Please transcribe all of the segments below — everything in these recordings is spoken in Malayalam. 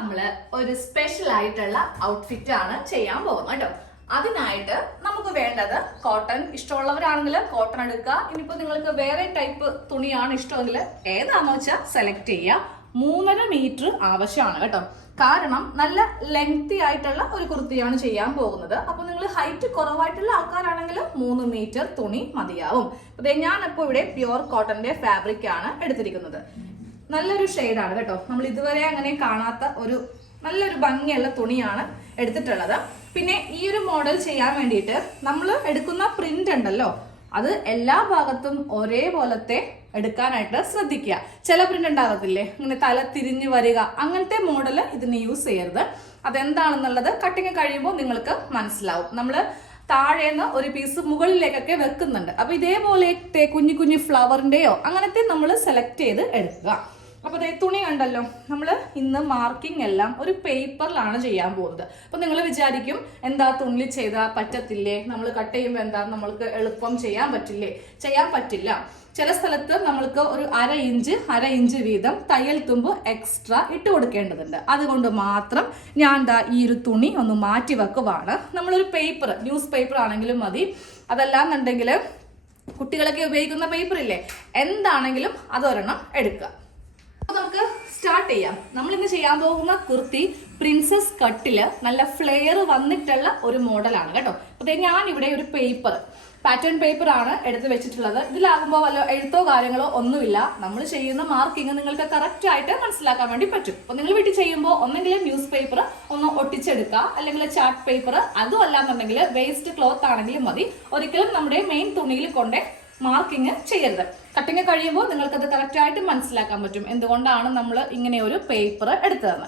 നമ്മൾ ഒരു സ്പെഷ്യൽ ആയിട്ടുള്ള ഔട്ട്ഫിറ്റ് ആണ് ചെയ്യാൻ പോകുന്നത് കേട്ടോ. അതിനായിട്ട് നമുക്ക് വേണ്ടത് കോട്ടൺ. ഇഷ്ടമുള്ളവരാണെങ്കിൽ കോട്ടൺ എടുക്കുക. ഇനിയിപ്പോൾ നിങ്ങൾക്ക് വേറെ ടൈപ്പ് തുണിയാണ് ഇഷ്ടമെങ്കിൽ ഏതാണെന്ന് വെച്ചാൽ സെലക്ട് ചെയ്യുക. 3.5 മീറ്റർ ആവശ്യമാണ് കേട്ടോ. കാരണം നല്ല ലെങ്തി ആയിട്ടുള്ള ഒരു കുർത്തിയാണ് ചെയ്യാൻ പോകുന്നത്. അപ്പോൾ നിങ്ങൾ ഹൈറ്റ് കുറവായിട്ടുള്ള ആൾക്കാരാണെങ്കിൽ 3 മീറ്റർ തുണി മതിയാവും. അതെ, ഞാനിപ്പോൾ ഇവിടെ പ്യുവർ കോട്ടന്റെ ഫാബ്രിക് ആണ് എടുത്തിരിക്കുന്നത്. നല്ലൊരു ഷെയ്ഡാണ് കേട്ടോ. നമ്മൾ ഇതുവരെ അങ്ങനെ കാണാത്ത ഒരു നല്ലൊരു ഭംഗിയുള്ള തുണിയാണ് എടുത്തിട്ടുള്ളത്. പിന്നെ ഈ ഒരു മോഡൽ ചെയ്യാൻ വേണ്ടിയിട്ട് നമ്മൾ എടുക്കുന്ന പ്രിന്റ് ഉണ്ടല്ലോ, അത് എല്ലാ ഭാഗത്തും ഒരേപോലത്തെ എടുക്കാനായിട്ട് ശ്രദ്ധിക്കുക. ചില പ്രിന്റ് ഉണ്ടാകത്തില്ലേ, ഇങ്ങനെ തല തിരിഞ്ഞു വരിക, അങ്ങനത്തെ മോഡല് ഇതിന് യൂസ് ചെയ്യരുത്. അതെന്താണെന്നുള്ളത് കട്ടിങ് കഴിയുമ്പോൾ നിങ്ങൾക്ക് മനസ്സിലാവും. നമ്മൾ താഴേന്ന് ഒരു പീസ് മുകളിലേക്കൊക്കെ വെക്കുന്നുണ്ട്. അപ്പൊ ഇതേപോലത്തെ കുഞ്ഞു കുഞ്ഞു ഫ്ലവറിന്റെയോ അങ്ങനത്തെ നമ്മൾ സെലക്ട് ചെയ്ത് എടുക്കുക. അപ്പൊ അതേ തുണി കണ്ടല്ലോ, നമ്മൾ ഇന്ന് മാർക്കിംഗ് എല്ലാം ഒരു പേപ്പറിലാണ് ചെയ്യാൻ പോകുന്നത്. അപ്പൊ നിങ്ങൾ വിചാരിക്കും എന്താ തുണിയിൽ ചെയ്താൽ പറ്റത്തില്ലേ, നമ്മൾ കട്ട് ചെയ്യുമ്പോൾ എന്താ നമ്മൾക്ക് എളുപ്പം ചെയ്യാൻ പറ്റില്ലേ? ചെയ്യാൻ പറ്റില്ല. ചില സ്ഥലത്ത് നമ്മൾക്ക് ഒരു അര ഇഞ്ച് വീതം തയ്യൽ തുമ്പ് എക്സ്ട്രാ ഇട്ട് കൊടുക്കേണ്ടതുണ്ട്. അതുകൊണ്ട് മാത്രം ഞാൻ ഈ ഒരു തുണി ഒന്ന് മാറ്റി വെക്കുവാണ്. നമ്മളൊരു പേപ്പർ, ന്യൂസ് പേപ്പർ ആണെങ്കിലും മതി, അതല്ലാന്നുണ്ടെങ്കിൽ കുട്ടികളൊക്കെ ഉപയോഗിക്കുന്ന പേപ്പർ ഇല്ലേ, എന്താണെങ്കിലും അതൊരെണ്ണം എടുക്കുക. നമുക്ക് സ്റ്റാർട്ട് ചെയ്യാം. നമ്മൾ ഇന്ന് ചെയ്യാൻ പോകുന്ന കുർത്തി പ്രിൻസസ് കട്ടില് നല്ല ഫ്ലെയർ വന്നിട്ടുള്ള ഒരു മോഡലാണ് കേട്ടോ. അതെ, ഞാൻ ഇവിടെ ഒരു പേപ്പർ, പാറ്റേൺ പേപ്പർ ആണ് എടുത്ത് വെച്ചിട്ടുള്ളത്. ഇതിലാകുമ്പോൾ വല്ല എഴുത്തോ കാര്യങ്ങളോ ഒന്നുമില്ല. നമ്മൾ ചെയ്യുന്ന മാർക്കിങ് നിങ്ങൾക്ക് കറക്റ്റ് ആയിട്ട് മനസ്സിലാക്കാൻ വേണ്ടി പറ്റും. അപ്പൊ നിങ്ങൾ വീട്ടിൽ ചെയ്യുമ്പോൾ ഒന്നെങ്കിൽ ന്യൂസ് പേപ്പർ ഒന്ന് ഒട്ടിച്ചെടുക്കുക, അല്ലെങ്കിൽ ചാർട്ട് പേപ്പർ, അതും അല്ലാന്നുണ്ടെങ്കിൽ വേസ്റ്റ് ക്ലോത്ത് ആണെങ്കിലും മതി. ഒരിക്കലും നമ്മുടെ മെയിൻ തുണിയിൽ കൊണ്ടേ മാർക്കിങ് ചെയ്യരുത്. കട്ടിങ് കഴിയുമ്പോൾ നിങ്ങൾക്കത് കറക്റ്റായിട്ട് മനസ്സിലാക്കാൻ പറ്റും എന്തുകൊണ്ടാണ് നമ്മൾ ഇങ്ങനെ ഒരു പേപ്പർ എടുത്തതെന്ന്.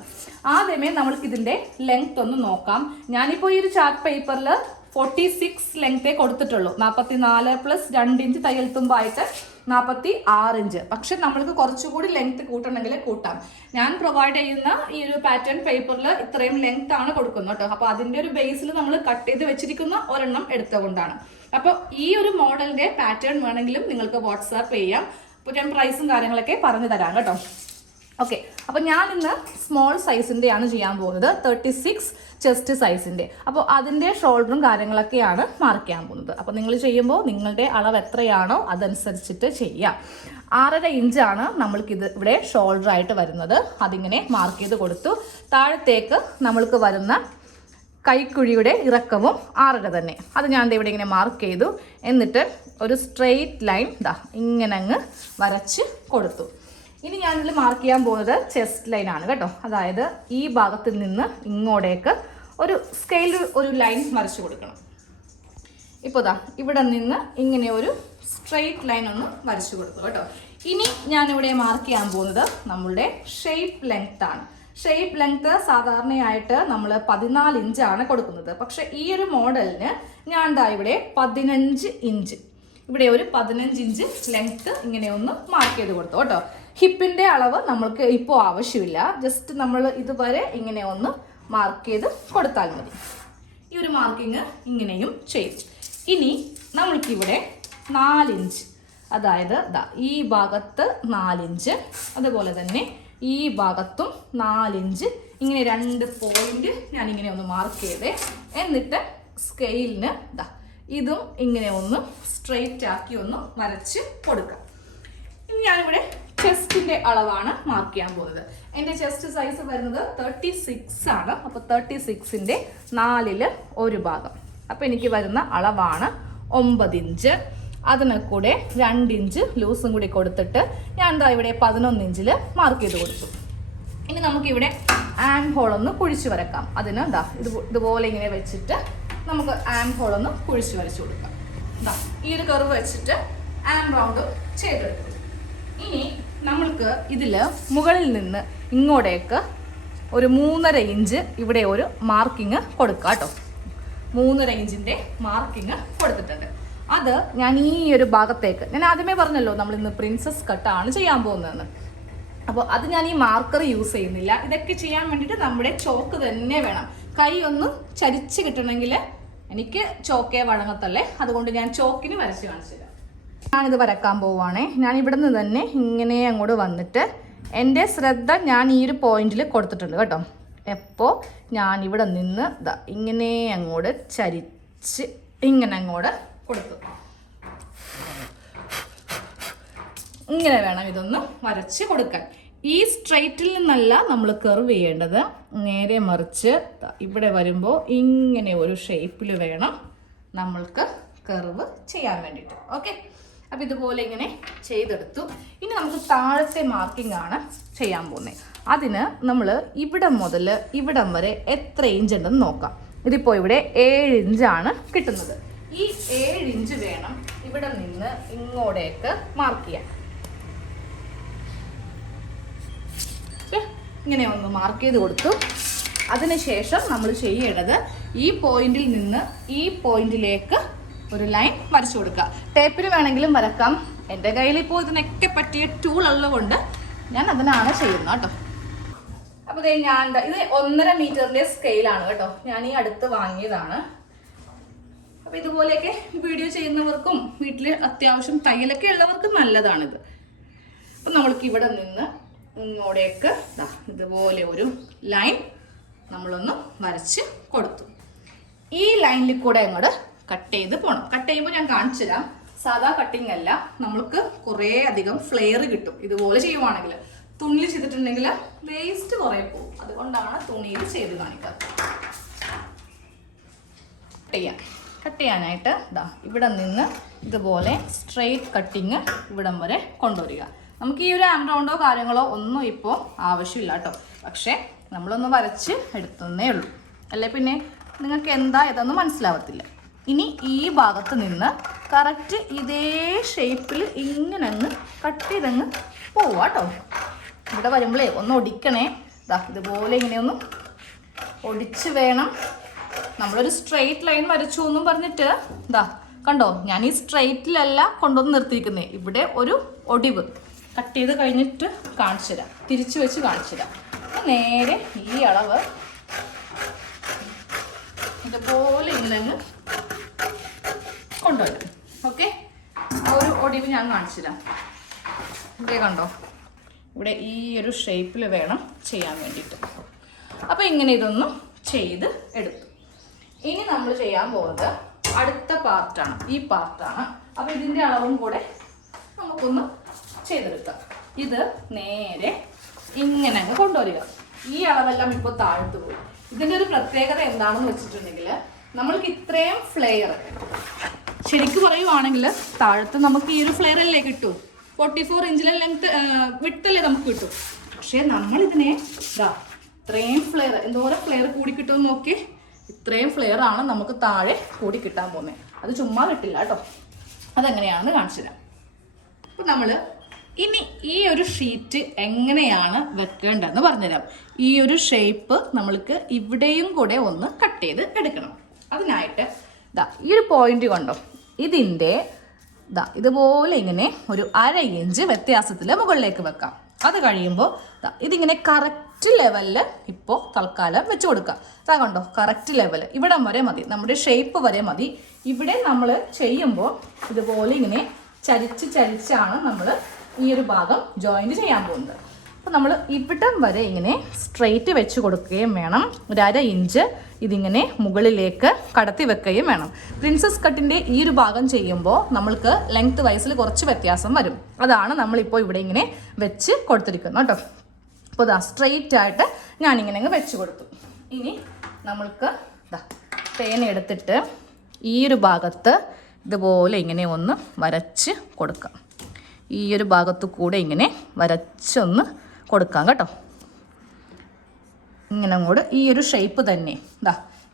ആദ്യമേ നമ്മൾക്ക് ഇതിന്റെ ലെങ്ത് ഒന്ന് നോക്കാം. ഞാനിപ്പോൾ ഈ ഒരു ചാർട്ട് പേപ്പറിൽ 46 ലെങ്തേ കൊടുത്തിട്ടുള്ളൂ. 44 പ്ലസ് 2 ഇഞ്ച് തയ്യൽ തുമ്പായിട്ട് 46 ഇഞ്ച്. പക്ഷെ നമ്മൾക്ക് കുറച്ചുകൂടി ലെങ്ത് കൂട്ടണമെങ്കിൽ കൂട്ടാം. ഞാൻ പ്രൊവൈഡ് ചെയ്യുന്ന ഈ ഒരു പാറ്റേൺ പേപ്പറിൽ ഇത്രയും ലെങ്ത് ആണ് കൊടുക്കുന്നത് കേട്ടോ. അപ്പൊ അതിന്റെ ഒരു ബേസിൽ നമ്മൾ കട്ട് ചെയ്ത് വെച്ചിരിക്കുന്ന ഒരെണ്ണം എടുത്തുകൊണ്ടാണ്. അപ്പോൾ ഈ ഒരു മോഡലിന്റെ പാറ്റേൺ വേണമെങ്കിലും നിങ്ങൾക്ക് വാട്സാപ്പ് ചെയ്യാം. അപ്പോൾ ഞാൻ പ്രൈസും കാര്യങ്ങളൊക്കെ പറഞ്ഞു തരാം കേട്ടോ. ഓക്കെ, അപ്പൊ ഞാൻ ഇന്ന് സ്മോൾ സൈസിന്റെ ആണ് ചെയ്യാൻ പോകുന്നത്, 36 ചെസ്റ്റ് സൈസിന്റെ. അപ്പോൾ അതിന്റെ ഷോൾഡറും കാര്യങ്ങളൊക്കെയാണ് മാർക്ക് ചെയ്യാൻ പോകുന്നത്. അപ്പോൾ നിങ്ങൾ ചെയ്യുമ്പോൾ നിങ്ങളുടെ അളവ് എത്രയാണോ അതനുസരിച്ചിട്ട് ചെയ്യാം. 6.5 ഇഞ്ചാണ് നമ്മൾക്ക് ഇത് ഇവിടെ ഷോൾഡർ ആയിട്ട് വരുന്നത്. അതിങ്ങനെ മാർക്ക് ചെയ്ത് കൊടുത്തു. താഴത്തേക്ക് നമ്മൾക്ക് വരുന്ന കൈക്കുഴിയുടെ ഇറക്കവും 6.5 തന്നെ. അത് ഞാൻ ഇവിടെ ഇങ്ങനെ മാർക്ക് ചെയ്തു. എന്നിട്ട് ഒരു സ്ട്രെയിറ്റ് ലൈൻ ഇങ്ങനെ അങ്ങ് വരച്ച് കൊടുത്തു. ഇനി ഞാനിതിൽ മാർക്ക് ചെയ്യാൻ പോകുന്നത് ചെസ്റ്റ് ലൈൻ ആണ് കേട്ടോ. അതായത് ഈ ഭാഗത്ത് നിന്ന് ഇങ്ങോട്ടേക്ക് ഒരു സ്കെയിൽ ഒരു ലൈൻ വരച്ചു കൊടുക്കണം. ഇപ്പോൾ ഇവിടെ നിന്ന് ഇങ്ങനെ ഒരു സ്ട്രെയിറ്റ് ലൈൻ ഒന്ന് വരച്ചു കൊടുത്തു കേട്ടോ. ഇനി ഞാനിവിടെ മാർക്ക് ചെയ്യാൻ പോകുന്നത് നമ്മളുടെ ഷേപ്പ് ലെങ്ത് ആണ്. ഷേപ്പ് ലെങ്ത് സാധാരണയായിട്ട് നമ്മൾ 14 ഇഞ്ചാണ് കൊടുക്കുന്നത്. പക്ഷെ ഈ ഒരു മോഡലിന് ഞാൻ ഇവിടെ 15 ഇഞ്ച്, ഇവിടെ ഒരു 15 ഇഞ്ച് ലെങ്ത് ഇങ്ങനെ ഒന്ന് മാർക്ക് ചെയ്ത് കൊടുത്തു കേട്ടോ. ഹിപ്പിന്റെ അളവ് നമ്മൾക്ക് ഇപ്പോൾ ആവശ്യമില്ല. ജസ്റ്റ് നമ്മൾ ഇതുവരെ ഇങ്ങനെ ഒന്ന് മാർക്ക് ചെയ്ത് കൊടുത്താൽ മതി. ഈ ഒരു മാർക്കിങ് ഇങ്ങനെയും ചെയ്തു. ഇനി നമ്മൾക്കിവിടെ 4 ഇഞ്ച്, അതായത് ഈ ഭാഗത്ത് 4 ഇഞ്ച്, അതുപോലെ തന്നെ ഈ ഭാഗത്തും 4 ഇഞ്ച്, ഇങ്ങനെ 2 പോയിന്റ് ഞാൻ ഇങ്ങനെ ഒന്ന് മാർക്ക് ചെയ്തേ. എന്നിട്ട് സ്കെയിലിന് ഇതും ഇങ്ങനെ ഒന്ന് സ്ട്രെയിറ്റ് ആക്കി ഒന്ന് വരച്ച് കൊടുക്കാം. ഇനി ഞാനിവിടെ ചെസ്റ്റിന്റെ അളവാണ് മാർക്ക് ചെയ്യാൻ പോകുന്നത്. എൻ്റെ ചെസ്റ്റ് സൈസ് വരുന്നത് 36 ആണ്. അപ്പോൾ 36ന്റെ 4ൽ 1 ഭാഗം. അപ്പോൾ എനിക്ക് വരുന്ന അളവാണ് 9 ഇഞ്ച്. അതിന് കൂടെ 2 ഇഞ്ച് ലൂസും കൂടി കൊടുത്തിട്ട് ഞാൻ ഇവിടെ 11 ഇഞ്ചിൽ മാർക്ക് ചെയ്ത് കൊടുത്തു. ഇനി നമുക്കിവിടെ ആം ഹോൾ ഒന്ന് കുഴിച്ചു വരക്കാം. അതിന് ഇതുപോലെ ഇങ്ങനെ വെച്ചിട്ട് നമുക്ക് ആം ഹോൾ ഒന്ന് കുഴിച്ചു വരച്ചു കൊടുക്കാം. ഈ ഒരു കർവ് വെച്ചിട്ട് ആം റൗണ്ട് ചെയ്തെടുക്കും. ഇനി നമ്മൾക്ക് ഇതിൽ മുകളിൽ നിന്ന് ഇങ്ങോട്ടേക്ക് ഒരു 3.5 ഇഞ്ച് ഇവിടെ ഒരു മാർക്കിങ് കൊടുക്കാം കേട്ടോ. 3.5 ഇഞ്ചിന്റെ മാർക്കിങ് കൊടുത്തിട്ടുണ്ട്. അത് ഞാൻ ഈ ഒരു ഭാഗത്തേക്ക്, ഞാൻ ആദ്യമേ പറഞ്ഞല്ലോ നമ്മൾ ഇന്ന് പ്രിൻസസ് കട്ടാണ് ചെയ്യാൻ പോകുന്നതെന്ന്. അപ്പോൾ അത് ഞാൻ ഈ മാർക്കർ യൂസ് ചെയ്യുന്നില്ല. ഇതൊക്കെ ചെയ്യാൻ വേണ്ടിയിട്ട് നമ്മുടെ ചോക്ക് തന്നെ വേണം. കൈ ഒന്ന് ചരിച്ച് കിട്ടണമെങ്കിൽ എനിക്ക് ചോക്കേ വഴങ്ങത്തല്ലേ, അതുകൊണ്ട് ഞാൻ ചോക്കിന് വരച്ച് കാണിച്ചു തരാം. ഞാനിത് വരക്കാൻ പോവുകയാണേ. ഞാൻ ഇവിടെ നിന്ന് തന്നെ ഇങ്ങനെ അങ്ങോട്ട് വന്നിട്ട് എൻ്റെ ശ്രദ്ധ ഞാൻ ഈ ഒരു പോയിന്റിൽ കൊടുത്തിട്ടുണ്ട് കേട്ടോ. എപ്പോൾ ഞാനിവിടെ നിന്ന് ഇതാ ഇങ്ങനെ അങ്ങോട്ട് ചരിച്ച് ഇങ്ങനെ അങ്ങോട്ട് കൊടുത്തു. ഇങ്ങനെ വേണം ഇതൊന്ന് വരച്ച് കൊടുക്കാൻ. ഈ സ്ട്രെയിറ്റിൽ നിന്നല്ല നമ്മൾ കർവ് ചെയ്യേണ്ടത്, നേരെ മറിച്ച് ഇവിടെ വരുമ്പോൾ ഇങ്ങനെ ഒരു ഷേപ്പിൽ വേണം നമ്മൾക്ക് കർവ് ചെയ്യാൻ വേണ്ടിയിട്ട്. ഓക്കെ, അപ്പോൾ ഇതുപോലെ ഇങ്ങനെ ചെയ്തെടുത്തു. ഇനി നമുക്ക് താഴത്തെ മാർക്കിംഗ് ആണ് ചെയ്യാൻ പോകുന്നത്. അതിന് നമ്മൾ ഇവിടം മുതൽ ഇവിടം വരെ എത്ര ഇഞ്ച് ഉണ്ടെന്ന് നോക്കാം. ഇതിപ്പോൾ ഇവിടെ 7 ഇഞ്ചാണ് കിട്ടുന്നത്. ഈ 7 ഇഞ്ച് വേണം ഇവിടെ നിന്ന് ഇങ്ങോട്ടേക്ക് മാർക്ക് ചെയ്യാൻ. ഇങ്ങനെ ഒന്ന് മാർക്ക് ചെയ്ത് കൊടുത്തു. അതിനുശേഷം നമ്മൾ ചെയ്യേണ്ടത് ഈ പോയിന്റിൽ നിന്ന് ഈ പോയിന്റിലേക്ക് ഒരു ലൈൻ വരച്ചു കൊടുക്കുക. ടേപ്പിൽ വേണമെങ്കിലും വരക്കാം. എൻ്റെ കയ്യിൽ ഇപ്പോൾ ഇതിനൊക്കെ പറ്റിയ ടൂൾ ഉള്ളതുകൊണ്ട് ഞാൻ അതിനാണ് ചെയ്യുന്നത് കേട്ടോ. അപ്പോൾ ഞാൻ ഇത് 1.5 മീറ്ററിൻ്റെ സ്കെയിലാണ് കേട്ടോ, ഞാൻ ഈ അടുത്ത് വാങ്ങിയതാണ്. അപ്പോൾ ഇതുപോലെയൊക്കെ വീഡിയോ ചെയ്യുന്നവർക്കും വീട്ടിൽ അത്യാവശ്യം തയ്യലൊക്കെ ഉള്ളവർക്കും നല്ലതാണിത്. അപ്പം നമ്മൾക്ക് ഇവിടെ നിന്ന് ഇങ്ങോട്ടേക്ക് ഇതുപോലെ ഒരു ലൈൻ നമ്മളൊന്ന് വരച്ച് കൊടുത്തു. ഈ ലൈനിൽ കൂടെ അങ്ങോട്ട് കട്ട് ചെയ്ത് പോകണം. കട്ട് ചെയ്യുമ്പോൾ ഞാൻ കാണിച്ചു തരാം. സാധാ കട്ടിങ് അല്ല, നമ്മൾക്ക് കുറേ അധികം ഫ്ലെയർ കിട്ടും ഇതുപോലെ ചെയ്യുവാണെങ്കിൽ. തുണിയിൽ ചെയ്തിട്ടുണ്ടെങ്കിൽ വേസ്റ്റ് കുറേ പോകും, അതുകൊണ്ടാണ് തുണിയിൽ ചെയ്ത് കാണിക്കുക. കട്ട് ചെയ്യാനായിട്ട് ഇവിടെ നിന്ന് ഇതുപോലെ സ്ട്രെയിറ്റ് കട്ടിങ് ഇവിടം വരെ കൊണ്ടുവരിക. നമുക്ക് ഈ ഒരു ആംറൗണ്ടോ കാര്യങ്ങളോ ഒന്നും ഇപ്പോൾ ആവശ്യമില്ല കേട്ടോ, പക്ഷേ നമ്മളൊന്ന് വരച്ച് എടുത്തേ ഉള്ളൂ, അല്ലേ പിന്നെ നിങ്ങൾക്ക് എന്താ ഇതൊന്നും മനസ്സിലാവത്തില്ല. ഇനി ഈ ഭാഗത്ത് നിന്ന് കറക്റ്റ് ഇതേ ഷേപ്പിൽ ഇങ്ങനെ അങ്ങ് കട്ട് ചെയ്തങ്ങ് പോവുക കേട്ടോ. ഇവിടെ വരുമ്പോഴേ ഒന്ന് ഒടിക്കണേ. ഇതുപോലെ ഇങ്ങനെയൊന്ന് ഒടിച്ച് വേണം. നമ്മളൊരു സ്ട്രെയിറ്റ് ലൈൻ വരച്ചു എന്നും പറഞ്ഞിട്ട് കണ്ടോ, ഞാൻ ഈ സ്ട്രെയിറ്റിലല്ല കൊണ്ടുവന്ന് നിർത്തിയിരിക്കുന്നത്. ഇവിടെ ഒരു ഒടിവ് കട്ട് ചെയ്ത് കഴിഞ്ഞിട്ട് കാണിച്ചു തരാം, തിരിച്ചു വെച്ച് കാണിച്ചു തരാം. നേരെ ഈ അളവ് ഇതുപോലെ ഇങ്ങനെ കൊണ്ടുവരും. ഓക്കെ, ഒരു ഒടിവ് ഞാൻ കാണിച്ചു തരാം. ഇവിടെ കണ്ടോ, ഇവിടെ ഈ ഒരു ഷേപ്പിൽ വേണം ചെയ്യാൻ വേണ്ടിയിട്ട്. അപ്പോൾ ഇങ്ങനെ ഇതൊന്നും ചെയ്ത് എടുത്തു. ഇനി നമ്മൾ ചെയ്യാൻ പോകുന്നത് അടുത്ത പാർട്ടാണ്, ഈ പാർട്ടാണ്. അപ്പോൾ ഇതിൻ്റെ അളവും കൂടെ നമുക്കൊന്ന് ചെയ്തെടുക്കാം. ഇത് നേരെ ഇങ്ങനെ അങ്ങ് കൊണ്ടുവരിക. ഈ അളവെല്ലാം ഇപ്പോൾ താഴ്ത്തു പോയി. ഇതിൻ്റെ ഒരു പ്രത്യേകത എന്താണെന്ന് വെച്ചിട്ടുണ്ടെങ്കിൽ, നമ്മൾക്ക് ഇത്രയും ഫ്ലെയർ ശരിക്കും പറയുവാണെങ്കിൽ താഴത്ത് നമുക്ക് ഈ ഒരു ഫ്ലെയർ അല്ലേ കിട്ടൂ, 44 ഇഞ്ചിലെ ലെങ്ത് വിട്ടല്ലേ നമുക്ക് കിട്ടും. പക്ഷേ നമ്മളിതിനെ ഇത്രയും ഫ്ലെയർ, എന്തോരം ഫ്ലെയർ കൂടി കിട്ടുമെന്ന് നോക്കി. ഇത്രയും ഫ്ലെയർ ആണ് നമുക്ക് താഴെ കൂടി കിട്ടാൻ പോകുന്നത്. അത് ചുമ്മാ കിട്ടില്ല കേട്ടോ. അതെങ്ങനെയാണെന്ന് കാണിച്ചു തരാം. അപ്പോൾ നമ്മൾ ഇനി ഈ ഒരു ഷീറ്റ് എങ്ങനെയാണ് വെക്കേണ്ടതെന്ന് പറഞ്ഞുതരാം. ഈ ഒരു ഷേപ്പ് നമ്മൾക്ക് ഇവിടെയും കൂടെ ഒന്ന് കട്ട് ചെയ്ത് എടുക്കണം. അതിനായിട്ട് ഈ ഒരു പോയിന്റ് കണ്ടോ, ഇതിൻ്റെ ഇതുപോലെ ഇങ്ങനെ ഒരു 1/2 ഇഞ്ച് വ്യത്യാസത്തിൽ മുകളിലേക്ക് വെക്കാം. അത് കഴിയുമ്പോൾ ഇതിങ്ങനെ കറക്റ്റ് ലെവലിൽ ഇപ്പോൾ തൽക്കാലം വെച്ച് കൊടുക്കുക. കണ്ടോ, കറക്റ്റ് ലെവൽ ഇവിടം വരെ മതി, നമ്മുടെ ഷേപ്പ് വരെ മതി. ഇവിടെ നമ്മൾ ചെയ്യുമ്പോൾ ഇതുപോലെ ഇങ്ങനെ ചരിച്ചാണ് നമ്മൾ ഈ ഒരു ഭാഗം ജോയിൻറ്റ് ചെയ്യാൻ പോകുന്നത്. അപ്പോൾ നമ്മൾ ഇവിടം വരെ ഇങ്ങനെ സ്ട്രെയിറ്റ് വെച്ച് കൊടുക്കുകയും വേണം. ഒരു 1/2 ഇഞ്ച് ഇതിങ്ങനെ മുകളിലേക്ക് കടത്തി വെക്കുകയും വേണം. പ്രിൻസസ് കട്ടിൻ്റെ ഈ ഒരു ഭാഗം ചെയ്യുമ്പോൾ നമ്മൾക്ക് ലെങ്ത് വൈസിൽ കുറച്ച് വ്യത്യാസം വരും. അതാണ് നമ്മളിപ്പോൾ ഇവിടെ ഇങ്ങനെ വെച്ച് കൊടുത്തിരിക്കുന്നത് കേട്ടോ. അപ്പോൾ സ്ട്രെയിറ്റ് ആയിട്ട് ഞാനിങ്ങനെ അങ്ങ് വെച്ച് കൊടുത്തു. ഇനി നമ്മൾക്ക് പേന എടുത്തിട്ട് ഈ ഒരു ഭാഗത്ത് ഇതുപോലെ ഇങ്ങനെ ഒന്ന് വരച്ച് കൊടുക്കാം. ഈ ഒരു ഭാഗത്തു കൂടെ ഇങ്ങനെ വരച്ചൊന്ന് കൊടുക്കാം കേട്ടോ. ഇങ്ങനെ അങ്ങോട്ട് ഈ ഒരു ഷേപ്പ് തന്നെ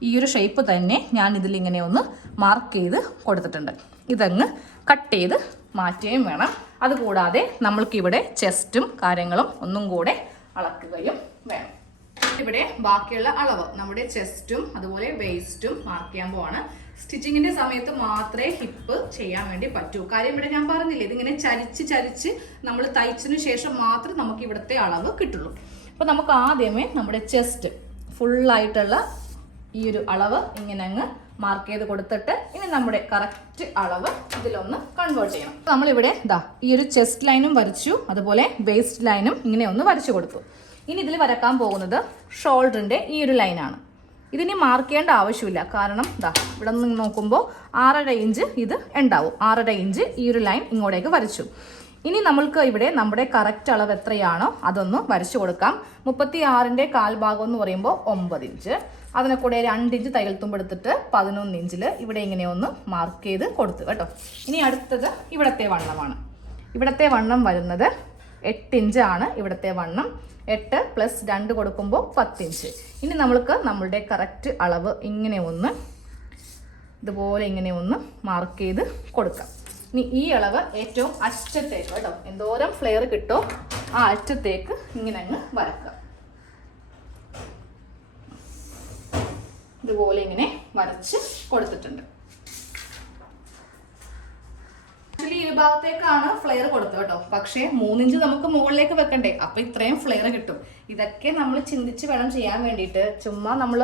ഈ ഒരു ഷേപ്പ് തന്നെ ഞാൻ ഇതിലിങ്ങനെ ഒന്ന് മാർക്ക് ചെയ്ത് കൊടുത്തിട്ടുണ്ട്. ഇതങ്ങ് കട്ട് ചെയ്ത് മാറ്റുകയും വേണം. അതുകൂടാതെ നമ്മൾക്കിവിടെ ചെസ്റ്റും കാര്യങ്ങളും ഒന്നും കൂടെ അളക്കുകയും വേണം. ഇവിടെ ബാക്കിയുള്ള അളവ് നമ്മുടെ ചെസ്റ്റും അതുപോലെ വേസ്റ്റും മാർക്ക് ചെയ്യാൻ പോവാണ്. സ്റ്റിച്ചിങ്ങിന്റെ സമയത്ത് മാത്രമേ ഹിപ്പ് ചെയ്യാൻ വേണ്ടി പറ്റൂ. കാര്യം ഇവിടെ ഞാൻ പറഞ്ഞില്ലേ, ഇതിങ്ങനെ ചരിച്ച് നമ്മൾ തയ്ച്ചതിന് ശേഷം മാത്രമേ നമുക്ക് ഇവിടുത്തെ അളവ് കിട്ടുള്ളൂ. അപ്പോൾ നമുക്ക് ആദ്യമേ നമ്മുടെ ചെസ്റ്റ് ഫുള്ളായിട്ടുള്ള ഈ ഒരു അളവ് ഇങ്ങനെ അങ്ങ് മാർക്ക് ചെയ്ത് കൊടുത്തിട്ട് ഇനി നമ്മുടെ കറക്റ്റ് അളവ് ഇതിലൊന്ന് കൺവേർട്ട് ചെയ്യണം. നമ്മളിവിടെ ഈ ഒരു ചെസ്റ്റ് ലൈനും വരച്ചു, അതുപോലെ വേസ്റ്റ് ലൈനും ഇങ്ങനെ ഒന്ന് വരച്ചു കൊടുത്തു. ഇനി ഇതിൽ വരക്കാൻ പോകുന്നത് ഷോൾഡറിൻ്റെ ഈ ഒരു ലൈനാണ്. ഇതിനി മാർക്ക് ചെയ്യേണ്ട ആവശ്യമില്ല, കാരണം ഇതാ ഇവിടെ നിന്ന് നോക്കുമ്പോൾ 6.5 ഇഞ്ച് ഇത് ഉണ്ടാവും. 6.5 ഇഞ്ച് ഈ ഒരു ലൈൻ ഇങ്ങോട്ടേക്ക് വരച്ചു. ഇനി നമ്മൾക്ക് ഇവിടെ നമ്മുടെ കറക്റ്റ് അളവ് എത്രയാണോ അതൊന്ന് വരച്ചു കൊടുക്കാം. 36ൻ്റെ കാൽഭാഗം എന്ന് പറയുമ്പോൾ 9 ഇഞ്ച്. അതിനെ കൂടെ 2 ഇഞ്ച് തയ്യൽ തുമ്പ് എടുത്തിട്ട് 11 ഇഞ്ചിൽ ഇവിടെ ഇങ്ങനെ ഒന്ന് മാർക്ക് ചെയ്ത് കൊടുത്തു കേട്ടോ. ഇനി അടുത്തത് ഇവിടത്തെ വണ്ണമാണ്. ഇവിടത്തെ വണ്ണം വരുന്നത് 8 ഇഞ്ചാണ്. ഇവിടത്തെ വണ്ണം 8 + 2 കൊടുക്കുമ്പോൾ 10 ഇഞ്ച്. ഇനി നമ്മൾക്ക് നമ്മളുടെ കറക്റ്റ് അളവ് ഇങ്ങനെ ഒന്ന് ഇതുപോലെ ഇങ്ങനെ ഒന്ന് മാർക്ക് ചെയ്ത് കൊടുക്കാം. ഇനി ഈ അളവ് ഏറ്റവും അറ്റത്തേക്ക് കേട്ടോ, എന്തോരം ഫ്ലെയർ കിട്ടോ ആ അറ്റത്തേക്ക് ഇങ്ങനെ അങ്ങ് വരക്കാം. ഇതുപോലെ ഇങ്ങനെ വരച്ച് കൊടുത്തിട്ടുണ്ട്. ആക്ച്വലി ഈ ഭാഗത്തേക്കാണ് ഫ്ലെയർ കൊടുത്തത് കേട്ടോ, പക്ഷേ 3 ഇഞ്ച് നമുക്ക് മുകളിലേക്ക് വെക്കണ്ടേ, അപ്പൊ ഇത്രയും ഫ്ലെയർ കിട്ടും. ഇതൊക്കെ നമ്മൾ ചിന്തിച്ച് വേണം ചെയ്യാൻ വേണ്ടിയിട്ട്. ചുമ്മാ നമ്മൾ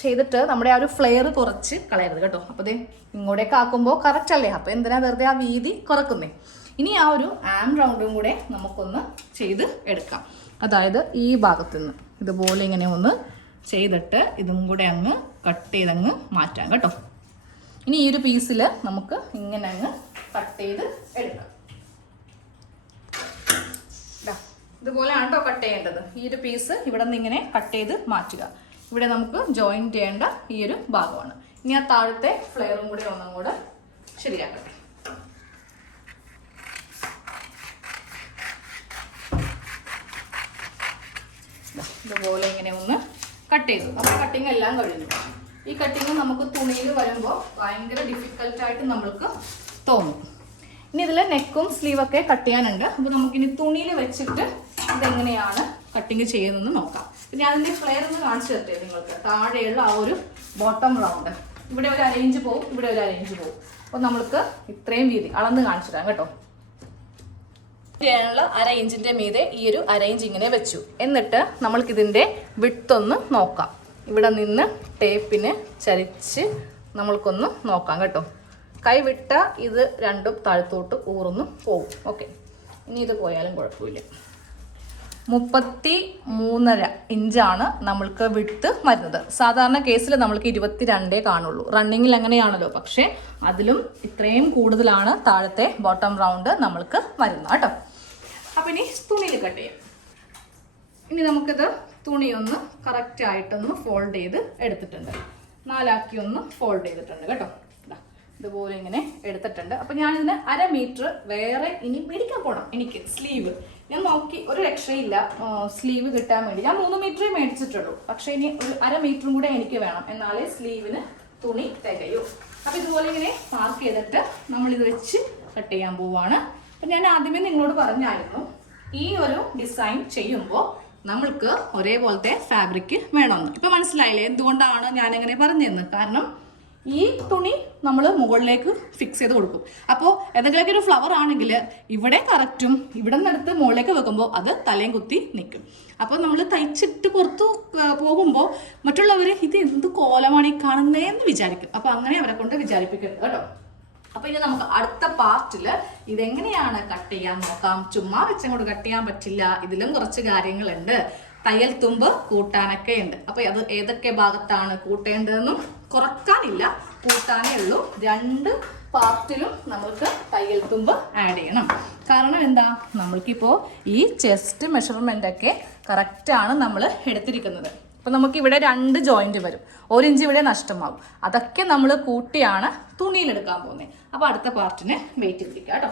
ചെയ്തിട്ട് നമ്മുടെ ആ ഒരു ഫ്ലെയർ കുറച്ച് കളയരുത് കേട്ടോ. അപ്പോൾ ദേ ഇങ്ങോട്ടേക്ക് ആക്കുമ്പോൾ കറക്റ്റ് അല്ലേ, അപ്പോൾ എന്തിനാ വെറുതെ ആ വീതി കുറക്കുന്നേ. ഇനി ആ ഒരു ആം റൗണ്ടും കൂടെ നമുക്കൊന്ന് ചെയ്ത് എടുക്കാം. അതായത് ഈ ഭാഗത്തുനിന്ന് ഇതുപോലെ ഇങ്ങനെ ഒന്ന് ചെയ്തിട്ട് ഇതും കൂടെ അങ്ങ് കട്ട് ചെയ്തങ്ങ് മാറ്റാം കേട്ടോ. ഇനി ഈ ഒരു പീസിൽ നമുക്ക് ഇങ്ങനെ അങ്ങ് കട്ട് ചെയ്ത് എടുക്കാം. ഇതുപോലെയാണ് കേട്ടോ കട്ട് ചെയ്യേണ്ടത്. ഈ ഒരു പീസ് ഇവിടെ നിന്ന് ഇങ്ങനെ കട്ട് ചെയ്ത് മാറ്റുക. ഇവിടെ നമുക്ക് ജോയിൻ ചെയ്യേണ്ട ഈ ഒരു ഭാഗമാണ്. ഇനി ആ താഴത്തെ ഫ്ലെയറും കൂടി ഒന്നും കൂടെ ശരിയാക്കട്ടെ. ഇതുപോലെ ഇങ്ങനെ ഒന്ന് കട്ട് ചെയ്തു. അപ്പോൾ കട്ടിങ് എല്ലാം കഴിഞ്ഞു. ഈ കട്ടിങ് നമുക്ക് തുണിയിൽ വരുമ്പോൾ ഭയങ്കര ഡിഫിക്കൽട്ടായിട്ട് നമ്മൾക്ക് തോന്നും. ഇനി ഇതിൽ നെക്കും സ്ലീവൊക്കെ കട്ട് ചെയ്യാനുണ്ട്. അപ്പോൾ നമുക്കിനി തുണിയിൽ വെച്ചിട്ട് ഇതെങ്ങനെയാണ് കട്ടിങ് ചെയ്യുന്നതെന്ന് നോക്കാം. പിന്നെ അതിൻ്റെ ഫ്ലെയർ ഒന്ന് കാണിച്ചു തരട്ടെ നിങ്ങൾക്ക്. താഴെയുള്ള ആ ഒരു ബോട്ടം റൗണ്ട് ഇവിടെ ഒരു അരയിഞ്ച് പോവും, ഇവിടെ ഒരു അരയിഞ്ച് പോവും. അപ്പോൾ നമ്മൾക്ക് ഇത്രയും വീതി അളന്ന് കാണിച്ചു തരാം കേട്ടോ. ചെയ്യാനുള്ള 1/2 ഇഞ്ചിൻ്റെ മീതെ ഈ ഒരു 1/2 ഇഞ്ച് ഇങ്ങനെ വെച്ചു. എന്നിട്ട് നമ്മൾക്കിതിൻ്റെ വിട്തൊന്ന് നോക്കാം. ഇവിടെ നിന്ന് ടേപ്പിന് ചരിച്ച് നമ്മൾക്കൊന്ന് നോക്കാം കേട്ടോ. കൈ വിട്ട ഇത് രണ്ടും താഴത്തോട്ട് ഊർന്ന് പോവും. ഓക്കെ, ഇനി ഇത് പോയാലും കുഴപ്പമില്ല. 33.5 ഇഞ്ചാണ് നമ്മൾക്ക് വിട്ത് വരുന്നത്. സാധാരണ കേസിൽ നമ്മൾക്ക് 22 കാണുള്ളൂ. റണ്ണിങ്ങിൽ അങ്ങനെയാണല്ലോ, പക്ഷേ അതിലും ഇത്രയും കൂടുതലാണ് താഴത്തെ ബോട്ടം റൗണ്ട് നമ്മൾക്ക് വരുന്നത് കേട്ടോ. അപ്പം ഇനി തുണിയിൽ കട്ട് ചെയ്യാം. ഇനി നമുക്കിത് തുണിയൊന്ന് കറക്റ്റായിട്ടൊന്ന് ഫോൾഡ് ചെയ്ത് എടുത്തിട്ടുണ്ട്. 4 ആക്കി ഒന്ന് ഫോൾഡ് ചെയ്തിട്ടുണ്ട് കേട്ടോ. ഇതുപോലെ ഇങ്ങനെ എടുത്തിട്ടുണ്ട്. അപ്പം ഞാനിതിന് 1/2 മീറ്റർ വേറെ ഇനി മേടിക്കാൻ പോകണം. എനിക്ക് സ്ലീവ് ഞാൻ നോക്കി, ഒരു രക്ഷയില്ല സ്ലീവ് കിട്ടാൻ വേണ്ടി. ഞാൻ 3 മീറ്ററേ മേടിച്ചിട്ടുള്ളൂ, പക്ഷേ ഇനി ഒരു 1/2 മീറ്ററും കൂടെ എനിക്ക് വേണം, എന്നാലേ സ്ലീവിന് തുണി തികയൂ. അപ്പം ഇതുപോലെ ഇങ്ങനെ മാർക്ക് ചെയ്തിട്ട് നമ്മളിത് വെച്ച് കട്ട് ചെയ്യാൻ പോവുകയാണ്. അപ്പം ഞാൻ ആദ്യമേ നിങ്ങളോട് പറഞ്ഞായിരുന്നു, ഈ ഒരു ഡിസൈൻ ചെയ്യുമ്പോൾ നമ്മൾക്ക് ഒരേപോലത്തെ ഫാബ്രിക് വേണമെന്ന്. ഇപ്പം മനസ്സിലായില്ലേ എന്തുകൊണ്ടാണ് ഞാനങ്ങനെ പറഞ്ഞതെന്ന്? കാരണം ഈ തുണി നമ്മൾ മുകളിലേക്ക് ഫിക്സ് ചെയ്ത് കൊടുക്കും. അപ്പോൾ ഏതെങ്കിലുമൊക്കെ ഒരു ഫ്ലവർ ആണെങ്കിൽ ഇവിടെ കറക്റ്റും ഇവിടെ നിന്നെടുത്ത് മുകളിലേക്ക് വെക്കുമ്പോൾ അത് തലയും കുത്തി നിൽക്കും. അപ്പോൾ നമ്മൾ തയ്ച്ചിട്ട് പുറത്തു പോകുമ്പോൾ മറ്റുള്ളവർ ഇത് എന്ത് കോലമാണ് ഈ കാണുന്നതെന്ന് വിചാരിക്കും. അപ്പോൾ അങ്ങനെ അവരെ കൊണ്ട് വിചാരിപ്പിക്കരുത് കേട്ടോ. അപ്പോൾ ഇനി നമുക്ക് അടുത്ത പാർട്ടിൽ ഇതെങ്ങനെയാണ് കട്ട് ചെയ്യാൻ നോക്കാം. ചുമ്മാ വെച്ചങ്ങോട്ട് കട്ട് ചെയ്യാൻ പറ്റില്ല, ഇതിലും കുറച്ച് കാര്യങ്ങളുണ്ട്. തയ്യൽ തുമ്പ് കൂട്ടാനൊക്കെ ഉണ്ട്. അപ്പോൾ അത് ഏതൊക്കെ ഭാഗത്താണ് കൂട്ടേണ്ടതെന്നും കുറക്കാനില്ല, കൂട്ടാനേ ഉള്ളൂ. 2 പാർട്ടിലും നമുക്ക് തയ്യൽ തുമ്പ് ആഡ് ചെയ്യണം. കാരണം എന്താ, നമ്മൾക്കിപ്പോൾ ഈ ചെസ്റ്റ് മെഷർമെൻ്റൊക്കെ കറക്റ്റാണ് നമ്മൾ എടുത്തിരിക്കുന്നത്. അപ്പോൾ നമുക്കിവിടെ 2 ജോയിൻറ്റ് വരും, 1 ഇഞ്ച് ഇവിടെ നഷ്ടമാകും. അതൊക്കെ നമ്മൾ കൂട്ടിയാണ് തുണിയിലെടുക്കാൻ പോകുന്നത്. അപ്പോൾ അടുത്ത പാർട്ടിന് വെയിറ്റ് ചെയ്തിരിക്കുക കേട്ടോ.